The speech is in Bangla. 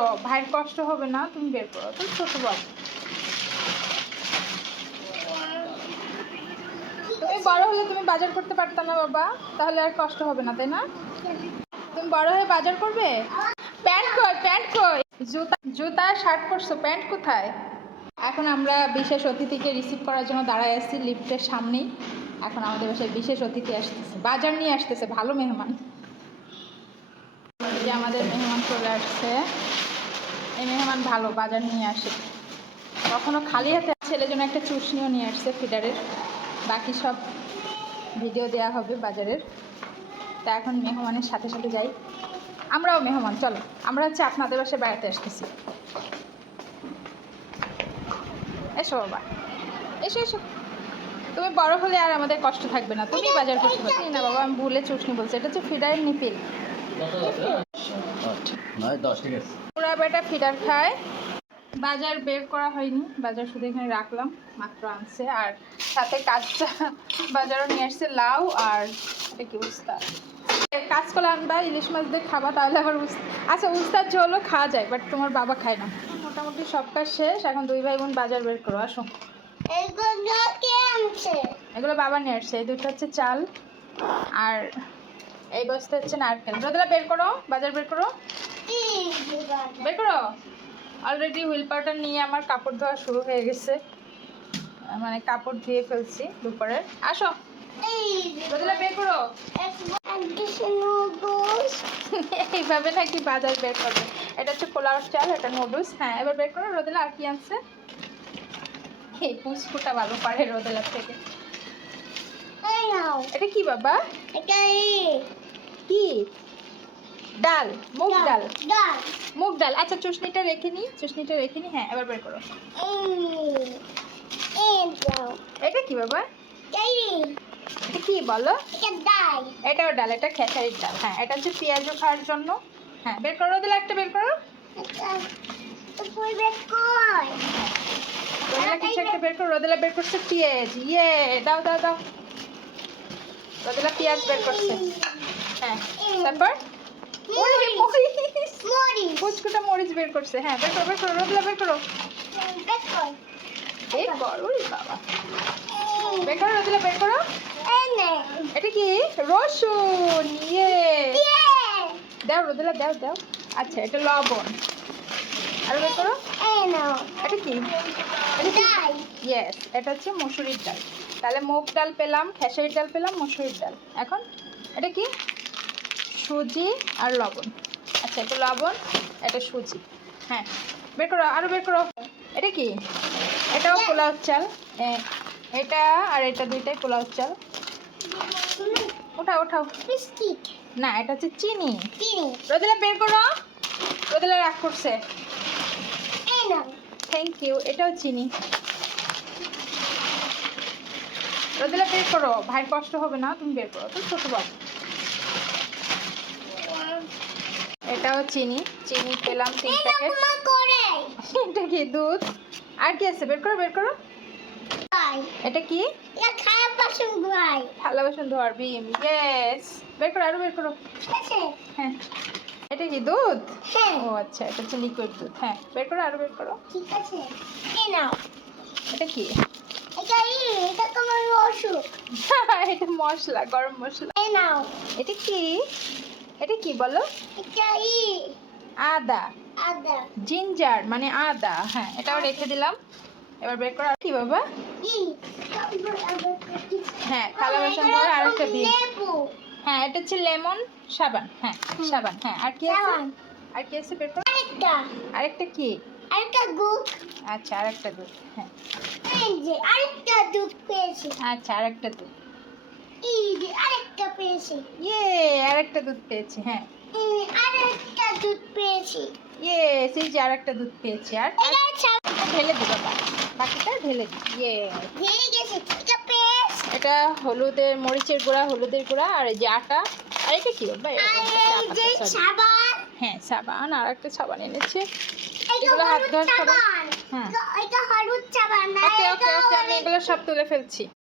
করো, ভাইয়ের কষ্ট হবে না, তুমি বের করো। তুমি ছোট বাবু, তুমি বড় হলে তুমি বাজার করতে পারতা না বাবা, তাহলে আর কষ্ট হবে না, তাই না? তুমি বড় হয়ে বাজার করবে। প্যান্ট কই, প্যান্ট কই? জুতা, জুতা শার্ট পরছো, প্যান্ট কোথায়? এখন আমরা বিশেষ অতিথিকে রিসিভ করার জন্য দাঁড়ায় আছি লিফটের সামনেই। এখন আমাদের বাসায় বিশেষ অতিথি আসতেছে, বাজার নিয়ে আসতেছে, ভালো মেহমান। যে আমাদের মেহমান চলে আসছে, এই মেহমান ভালো, বাজার নিয়ে আসে, কখনো খালি হাতে। ছেলের জন্য একটা চুষনিও নিয়ে আসছে ফিডারের, বাকি সব ভিডিও দেওয়া হবে বাজারের। তা এখন মেহমানের সাথে সাথে যাই, আমরাও মেহমান, চলো আমরা হচ্ছে আপনাদের বাসায় বেড়াতে আসতেছি। এসো বাবা, এসো এসো। তুমি বড় হলে আর আমাদের কষ্ট থাকবে না, তুমি বাজার করতে পারবে না। বাবা আমি ভুলে চুষনি বলছি, এটা হচ্ছে ফিডারের নিপিল। ওরা বেটা ফিডার খায়। বাজার বের করা হয়নি, বাজার শুধু এখানে রাখলাম, মাত্র আনছে। আর সাথে কাঁচা বাজারও নিয়ে আসছে, লাউ আর এটা কি উস্তাদ। কাঁচকলা আনবা, ইলিশ মাছ দিয়ে খাবা, তাহলে আবার আচ্ছা উস্তাদ ঝোলও খাওয়া যায়, বাট তোমার বাবা খায় না। মোটামুটি সব কাজ শেষ, এখন দুই ভাই বোন বাজার বের করো, আসো। এগুলো বাবা নিয়ে আসছে, এই দুটো হচ্ছে চাল আর এই বস্তা হচ্ছে নারকেল। রোদেলা বের করো, বাজার বের করো, বের করো। অলরেডি হুইল পাউডার নিয়ে আমার কাপড় ধোয়া শুরু হয়ে গেছে, মানে কাপড় ধুয়ে ফেলছি দুপুরের। আসো রোদেলা বের করো। এইভাবে নাকি বাজার বের করবে? এটা হচ্ছে পোলাও চাল, এটা নুডলস। হ্যাঁ এবার বের করো রোদেলা। আর কি আনছে? এই পুষ্পুটা ভালো পারে রোদেলার থেকে। এটা কি বাবা? কি ডাল? মুগ ডাল, মুগ ডাল। আচ্ছা চুষনিটা রেখে নি, চুষনিটা রেখে নি। হ্যাঁ এবার বের করো। এটা কি বাবা? এটা কি বলো? এটাও ডাল, এটা খেসারির ডাল। হ্যাঁ এটা হচ্ছে পেঁয়াজও খাওয়ার জন্য। হ্যাঁ বের করো রোদেলা, একটা বের করো। রোদেলা কিছু একটা বের করো। রোদেলা বের করছে পেঁয়াজ। ইয়ে দাও দাও দাও। রোদেলা পেঁয়াজ বের করছে। হ্যাঁ তারপর ফুচকুটা মরিচ বের করছে। হ্যাঁ বের করো, বের করো রোদেলা, বের করো। এই বড় বাবা, বের করো রোদেলা, বের করো। এটা কি? রসুন। ইয়ে দাও রোদেলা, দাও দাও। আচ্ছা এটা লবণ। আর বের করো। এটা কি? ইয়েস, এটা হচ্ছে মসুরির ডাল। তাহলে মুগ ডাল পেলাম, খেসারির ডাল পেলাম, মসুরির ডাল। এখন এটা কি? সুজি আর লবণ। আচ্ছা এটা লবণ, এটা সুজি। হ্যাঁ বের করো, আরও বের করো। এটা কি? এটাও পোলাও চাল। এটা আর এটা দুইটাই পোলাও চাল। ওঠাও ওঠাও। না এটা হচ্ছে চিনি। রোদেলা বের করো। রোদেলা রাগ করছে। Thank you. এটাও চিনি। রোদেলা বের করো, ভাই কষ্ট হবে না, তুমি বের করো। তুমি ছোট বাবু। এটাও চিনি, চিনি পেলাম 3 প্যাকেট। এটা কি? দুধ। আর কি আছে? বের করো, বের করো। এটা কি? থালা বাসন ধোয়ার বিম। ইয়েস, বের করো, আরো বের করো। হ্যাঁ এটা কি? দুধ। ও আচ্ছা এটা হচ্ছে লিকুইড দুধ। হ্যাঁ বের করো, আরো বের করো। এটা কি? এটা মশলা, গরম মশলা। এটা কি? এটা কি বলো? আদা। জিঞ্জার মানে আদা। হ্যাঁ এটাও রেখে দিলাম। এবার বের করো। কি বাবা? হ্যাঁ থালা বাসন ধোয়ার আরেকটা দিন। হ্যাঁ এটা হচ্ছে লেমন সাবান। হ্যাঁ সাবান। হ্যাঁ আর কি আছে? আর কি আছে? বের করো। আরেকটা কি? আচ্ছা আরেকটা দুধ। হ্যাঁ আচ্ছা আরেকটা দুধ। ইয়ে আরেকটা দুধ পেয়েছি। হ্যাঁ ইয়ে সেই যে আরেকটা দুধ পেয়েছি। আর ঢেলে দিই বাবা, বাকিটা ঢেলে দিই। ইয়ে এটা হলুদের, মরিচের গুঁড়া, হলুদের গুঁড়া আর এই যে আটা। আর এটা কি বাবা? হ্যাঁ সাবান, আর একটা সাবান এনেছে, এগুলো হাত ধোয়ার সাবান। হ্যাঁ ওকে ওকে ওকে, আমি এগুলো সব তুলে ফেলছি।